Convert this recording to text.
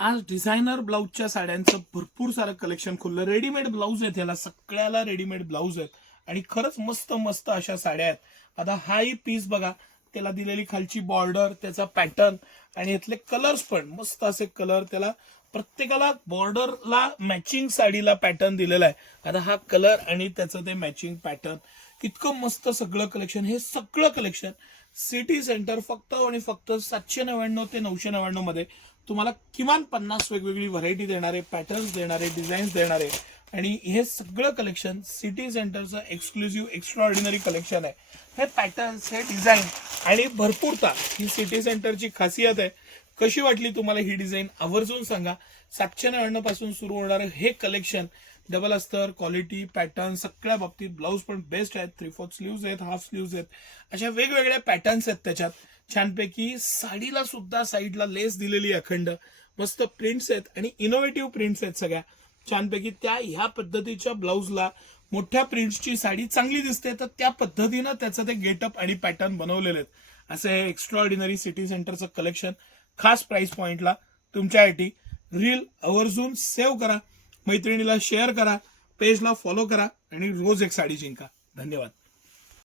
आज डिझायनर ब्लाऊजच्या साड्यांचं भरपूर सारं कलेक्शन खुललं. रेडीमेड ब्लाऊज आहेत, याला सगळ्याला रेडीमेड ब्लाऊज आहेत आणि खरंच मस्त मस्त अशा साड्या आहेत. आता हाही पीस बघा, त्याला दिलेली खालची बॉर्डर, त्याचा पॅटर्न आणि यातले कलर्स पण मस्त असे कलर. त्याला प्रत्येकाला बॉर्डरला मॅचिंग साडीला पॅटर्न दिलेला आहे. आता हा कलर आणि त्याचं ते मॅचिंग पॅटर्न, इतकं मस्त सगळं कलेक्शन. हे सगळं कलेक्शन सिटी सेंटर फक्त आणि फक्त 799 ते 999 मध्ये तुम्हाला किमान 50 वेगवेगळी व्हरायटी देणारे, पॅटर्न्स देणारे, डिझाईन्स देणारे. आणि हे सगळं कलेक्शन सिटी सेंटरचं एक्सक्लुझिव्ह एक्स्ट्राऑर्डिनरी कलेक्शन आहे. हे पॅटर्न्स, हे डिझाईन आणि भरपूरता ही सिटी सेंटरची खासियत आहे. कशी वाटली तुम्हाला ही डिझाईन आवर्जून सांगा. 799 पासून सुरू होणारं हे कलेक्शन डबल अस्तर, क्वालिटी, पॅटर्न सगळ्या बाबतीत. ब्लाऊज पण बेस्ट आहेत, 3/4 स्लीव्ज आहेत, हाफ स्लीव्ज आहेत, अशा वेगवेगळ्या पॅटर्न्स आहेत त्याच्यात. छानपैकी साडीला सुद्धा साईडला लेस दिलेली अखंड, मस्त प्रिंट्स आहेत आणि इनोव्हेटिव्ह प्रिंट्स आहेत सगळ्या छानपैकी. त्या ह्या पद्धतीच्या ब्लाऊजला मोठ्या प्रिंट्सची साडी चांगली दिसते, तर त्या पद्धतीनं त्याचं ते गेटअप आणि पॅटर्न बनवलेले आहेत. असं हे एक्स्ट्राऑर्डिनरी सिटी सेंटरचं कलेक्शन खास प्राइस पॉइंटला तुमच्यासाठी. रील आवर्जून सेव्ह करा, मैत्रिणीला शेअर करा, पेजला फॉलो करा आणि रोज एक साडी जिंका. धन्यवाद.